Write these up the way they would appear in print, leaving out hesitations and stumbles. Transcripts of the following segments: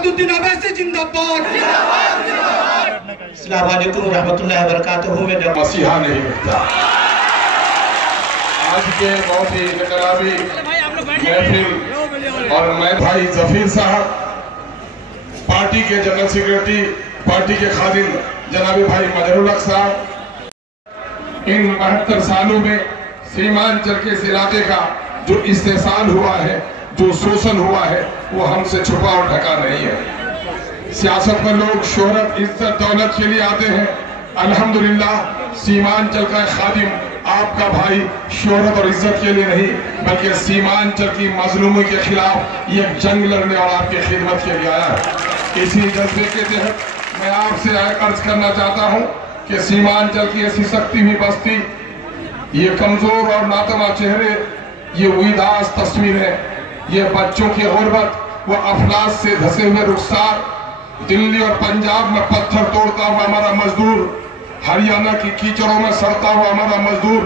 असदुद्दीन अवैसी जिंदाबाद। अस्सलाम वालेकुम रहमतुल्लाहि व बरकातहू। में मसीहा नहीं मिलता। आज के बहुत ही इनकलाबी महफिल और मैं भाई जफीर साहब, पार्टी के जनरल सेक्रेटरी, पार्टी के खादिम जनाब भाई मजहरुल हक साहब, इन 72 सालों में सीमांचल के इस इलाके का जो इस्तेसाल हुआ है, जो शोषण हुआ है, वो हमसे छुपा और ढका नहीं है। सियासत में लोग शोहरत, इज्जत, दौलत के लिए आते हैं। अल्हम्दुलिल्लाह सीमांचल का खादिम, आपका भाई शोहरत और इज्जत के लिए नहीं बल्कि सीमांचल की मजलूमी के खिलाफ ये जंग लड़ने और आपकी खिदमत के लिए आया है। इसी जज्बे के तहत मैं आपसे अर्ज करना चाहता हूँ कि सीमांचल की ऐसी सकती हुई बस्ती, ये कमजोर और नातमा चेहरे, ये उदास तस्वीरें, ये बच्चों की गुर्बत, वो अफलास से धसे हुए रुखसार, दिल्ली और पंजाब में पत्थर तोड़ता हुआ हमारा मजदूर, हरियाणा की कीचड़ों में सड़ता हुआ हमारा मजदूर,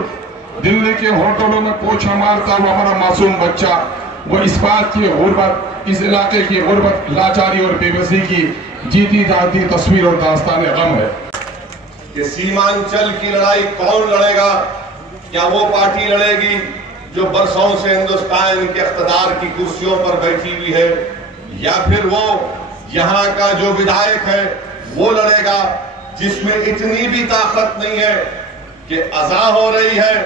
दिल्ली के होटलों में पोछा मारता हुआ हमारा मासूम बच्चा, वो इस बात की गुर्बत, इस इलाके की गुर्बत, लाचारी और बेबसी की जीती जाती तस्वीर और दास्तान गम है। कि सीमांचल की लड़ाई कौन लड़ेगा? क्या वो पार्टी लड़ेगी जो बरसों से हिंदुस्तान के इख्तिदार की कुर्सियों पर बैठी हुई है, या फिर वो यहाँ का जो विधायक है वो लड़ेगा जिसमें इतनी भी ताकत नहीं है कि अज़ा हो रही है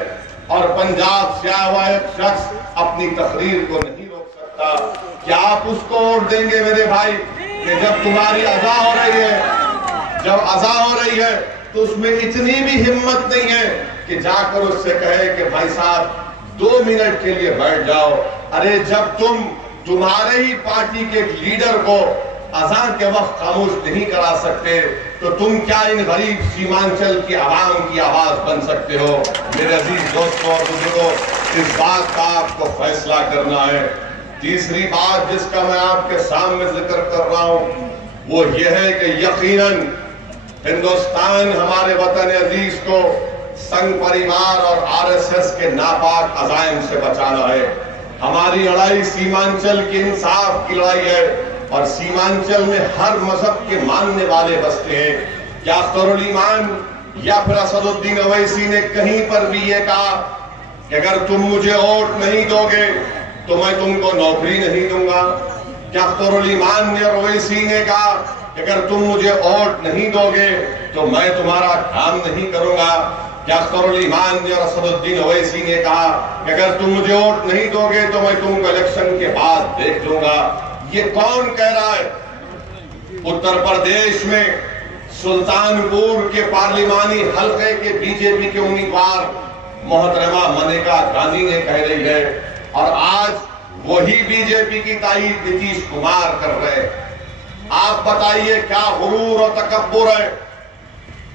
और पंजाब से आया हुआ एक शख्स अपनी तकरीर को नहीं रोक सकता? क्या आप उसको वोट देंगे मेरे भाई कि जब तुम्हारी अज़ा हो रही है, जब अज़ा हो रही है तो उसमें इतनी भी हिम्मत नहीं है कि जाकर उससे कहे कि भाई साहब 2 मिनट के लिए बैठ जाओ? अरे जब तुम तुम्हारे ही पार्टी के लीडर को अज़ान के वक्त खामोश नहीं करा सकते तो तुम क्या इन गरीब सीमांचल की आवाम की आवाज बन सकते हो? मेरे अजीज दोस्तों और बुजुर्गों, इस बात का आपको फैसला करना है। तीसरी बात जिसका मैं आपके सामने जिक्र कर रहा हूं वो ये है कि यकीनन हिंदुस्तान हमारे वतन अजीज को संघ परिवार और आरएसएस के नापाक अज़ाइम से बचाना है। हमारी लड़ाई सीमांचल की इंसाफ की लड़ाई है और सीमांचल में हर मजहब के मानने वाले बसते हैं। क्या अख्तरुल ईमान या फिर असदुद्दीन अवैसी ने कहीं पर भी ये कहा कि अगर तुम मुझे वोट नहीं दोगे तो मैं तुमको नौकरी नहीं दूंगा? क्या अख्तरुल ईमान ने और अवैसी ने कहा कि अगर तुम मुझे वोट नहीं दोगे तो मैं तुम्हारा काम नहीं करूंगा? क्या अख्तरुल ईमान ने और असदुद्दीन अवैसी ने कहा कि अगर तुम मुझे वोट नहीं दोगे तो मैं तुमको इलेक्शन के बाद देख लूंगा? ये कौन कह रहा है? उत्तर प्रदेश में सुल्तानपुर के पार्लिमानी हल्के के बीजेपी के उम्मीदवार मोहतरमा मनेका गांधी ने कह रही है और आज वही बीजेपी की तारीफ नीतीश कुमार कर रहे हैं। आप बताइए क्या गुरूर और तकब्बुर है?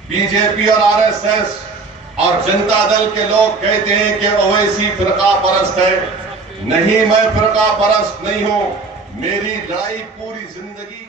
बीजेपी और आरएसएस और जनता दल के लोग कहते हैं कि ओवैसी फिरका परस्त है। नहीं, मैं फिरका परस्त नहीं हूं। मेरी लड़ाई पूरी जिंदगी